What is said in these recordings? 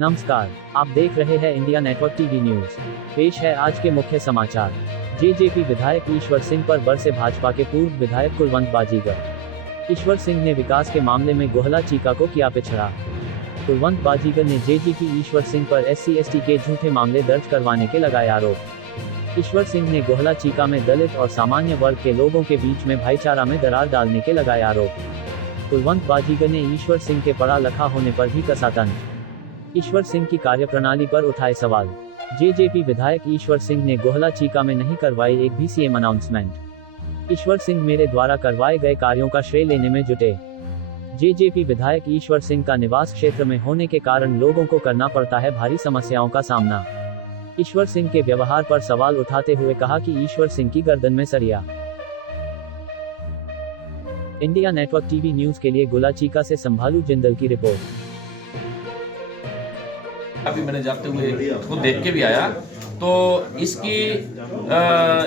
नमस्कार, आप देख रहे हैं इंडिया नेटवर्क टीवी न्यूज। पेश है आज के मुख्य समाचार। जेजेपी विधायक ईश्वर सिंह पर बरसे भाजपा के पूर्व विधायक कुलवंत बाजीगर। ईश्वर सिंह ने विकास के मामले में गोहला चीका को किया पिछड़ा। कुलवंत बाजीगर ने जेजेपी ईश्वर सिंह पर SC/ST के झूठे मामले दर्ज करवाने के लगाए आरोप। ईश्वर सिंह ने गोहला चीका में दलित और सामान्य वर्ग के लोगों के बीच में भाईचारा में दरार डालने के लगाए आरोप। कुलवंत बाजीगर ने ईश्वर सिंह के पढ़ा लिखा होने पर भी कसा तंज। ईश्वर सिंह की कार्यप्रणाली पर उठाए सवाल। जेजेपी विधायक ईश्वर सिंह ने गोहला चीका में नहीं करवाई एक भी CM अनाउंसमेंट। ईश्वर सिंह मेरे द्वारा करवाए गए कार्यों का श्रेय लेने में जुटे। जेजेपी विधायक ईश्वर सिंह का निवास क्षेत्र में होने के कारण लोगों को करना पड़ता है भारी समस्याओं का सामना। ईश्वर सिंह के व्यवहार पर सवाल उठाते हुए कहा कि ईश्वर सिंह की गर्दन में सरिया। इंडिया नेटवर्क टीवी न्यूज के लिए गोला चीका से संभालू जिंदल की रिपोर्ट। अभी मैंने जाते हुए खुद देख के भी आया, तो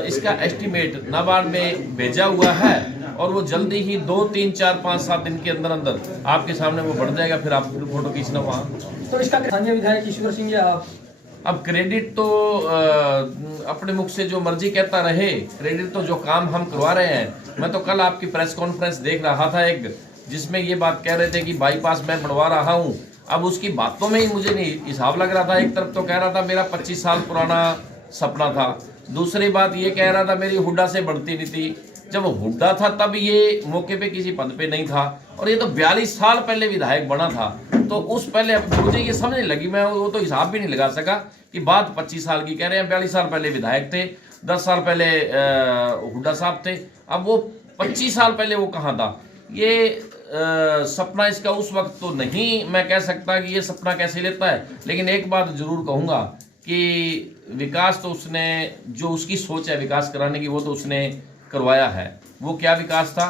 इसका एस्टीमेट नाबार्ड में भेजा हुआ है और वो जल्दी ही 2, 3, 4, 5, 7 दिन के अंदर अंदर आपके सामने वो बढ़ जाएगा। फिर आप फोटो खींचना वहाँ। तो इसका स्थानीय विधायक ईश्वर सिंह या आप? अब क्रेडिट तो अपने मुख से जो मर्जी कहता रहे, क्रेडिट तो जो काम हम करवा रहे हैं। मैं तो कल आपकी प्रेस कॉन्फ्रेंस देख रहा था एक, जिसमें ये बात कह रहे थे कि बाईपास मैं बनवा रहा हूँ। अब उसकी बातों में ही मुझे नहीं हिसाब लग रहा था। एक तरफ तो कह रहा था मेरा 25 साल पुराना सपना था, दूसरी बात ये कह रहा था मेरी हुड्डा से बढ़ती नहीं थी। जब हुड्डा था तब ये मौके पे किसी पद पे नहीं था, और ये तो 42 साल पहले विधायक बना था। तो उस पहले मुझे ये समझ नहीं लगी, मैं वो तो हिसाब भी नहीं लगा सका कि बात 25 साल की कह रहे हैं। 42 साल पहले विधायक थे, 10 साल पहले हुड्डा साहब थे। अब वो 25 साल पहले वो कहाँ था? ये सपना इसका उस वक्त तो नहीं मैं कह सकता कि ये सपना कैसे लेता है, लेकिन एक बात जरूर कहूँगा कि विकास तो उसने, जो उसकी सोच है विकास कराने की, वो तो उसने करवाया है। वो क्या विकास था?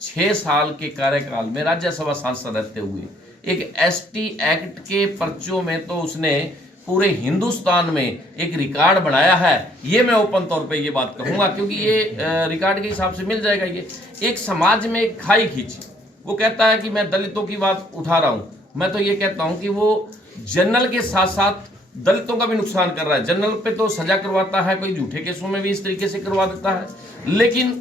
6 साल के कार्यकाल में राज्यसभा सांसद रहते हुए एक ST एक्ट के पर्चों में तो उसने पूरे हिंदुस्तान में एक रिकॉर्ड बनाया है। ये मैं ओपन तौर पे ये बात कहूँगा, क्योंकि ये रिकॉर्ड के हिसाब से मिल जाएगा। ये एक समाज में एक खाई खींची। वो कहता है कि मैं दलितों की बात उठा रहा हूँ। मैं तो ये कहता हूँ कि वो जनरल के साथ साथ दलितों का भी नुकसान कर रहा है। जनरल पे तो सजा करवाता है, कोई झूठे केसों में भी इस तरीके से करवा देता है, लेकिन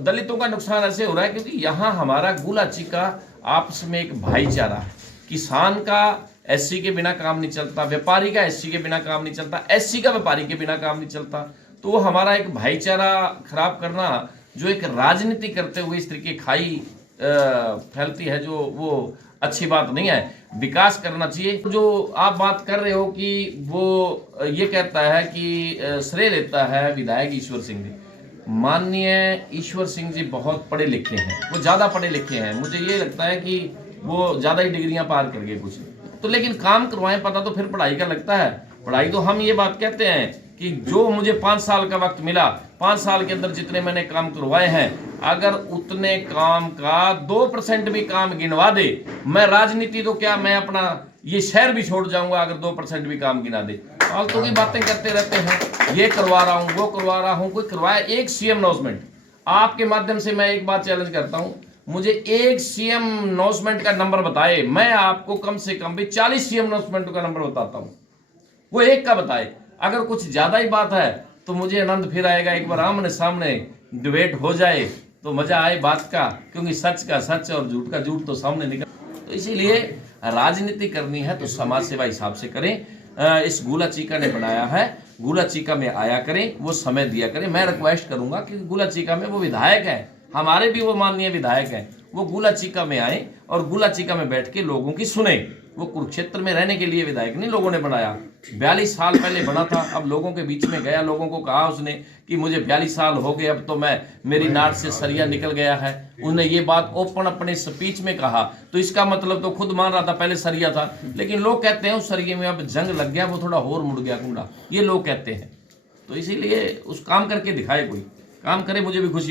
दलितों का नुकसान ऐसे हो रहा है क्योंकि यहाँ हमारा गोला चीका आपस में एक भाईचारा है। किसान का SC के बिना काम नहीं चलता, व्यापारी का SC के बिना काम नहीं चलता, SC का व्यापारी के बिना काम नहीं चलता। तो वो हमारा एक भाईचारा खराब करना, जो एक राजनीति करते हुए इस तरीके खाई फैलती है, जो वो अच्छी बात नहीं है। विकास करना चाहिए। जो आप बात कर रहे हो कि वो ये कहता है कि श्रेय लेता है विधायक ईश्वर सिंह जी। माननीय ईश्वर सिंह जी बहुत पढ़े लिखे हैं, वो ज़्यादा पढ़े लिखे हैं। मुझे ये लगता है कि वो ज़्यादा ही डिग्रियां पार कर गए कुछ तो, लेकिन काम करवाएं पता तो फिर पढ़ाई का लगता है। पढ़ाई तो हम ये बात कहते हैं कि जो मुझे 5 साल का वक्त मिला, 5 साल के अंदर जितने मैंने काम करवाए हैं, अगर उतने काम का 2% भी काम गिनवा दे, मैं राजनीति तो क्या, मैं अपना ये शहर भी छोड़ जाऊंगा अगर 2% भी काम गिना दे। फालतू की बातें करते रहते हैं, ये करवा रहा हूँ, वो करवा रहा हूँ। कोई करवाया एक CM अनाउंसमेंट? आपके माध्यम से मैं एक बात चैलेंज करता हूँ, मुझे एक CM अनाउंसमेंट का नंबर बताए, मैं आपको कम से कम भी 40 CM अनाउंसमेंट का नंबर बताता हूँ। वो एक का बताए। अगर कुछ ज्यादा ही बात है तो मुझे आनंद फिर आएगा, एक बार आमने सामने डिबेट हो जाए तो मजा आए बात का, क्योंकि सच का सच और झूठ का झूठ तो सामने निकल। तो इसीलिए राजनीति करनी है तो समाज सेवा हिसाब से करें। इस गोला चीका ने बनाया है, गोला चीका में आया करें, वो समय दिया करें। मैं रिक्वेस्ट करूंगा कि गोला चीका में वो विधायक है, हमारे भी वो माननीय विधायक हैं, वो गोला चीका में आए और गोला चीका में बैठ के लोगों की सुने। वो कुरुक्षेत्र में रहने के लिए विधायक नहीं लोगों ने बनाया। 42 साल पहले बना था, अब लोगों के बीच में गया, लोगों को कहा उसने कि मुझे 42 साल हो गए, अब तो मेरी नाड़ से सरिया निकल गया है। उन्होंने ये बात ओपन अपने स्पीच में कहा, तो इसका मतलब तो खुद मान रहा था पहले सरिया था, लेकिन लोग कहते हैं उस सरिये में अब जंग लग गया, वो थोड़ा और मुड़ गया कुंडा, ये लोग कहते हैं। तो इसीलिए उस काम करके दिखाए, कोई काम करे, मुझे भी खुशी हो।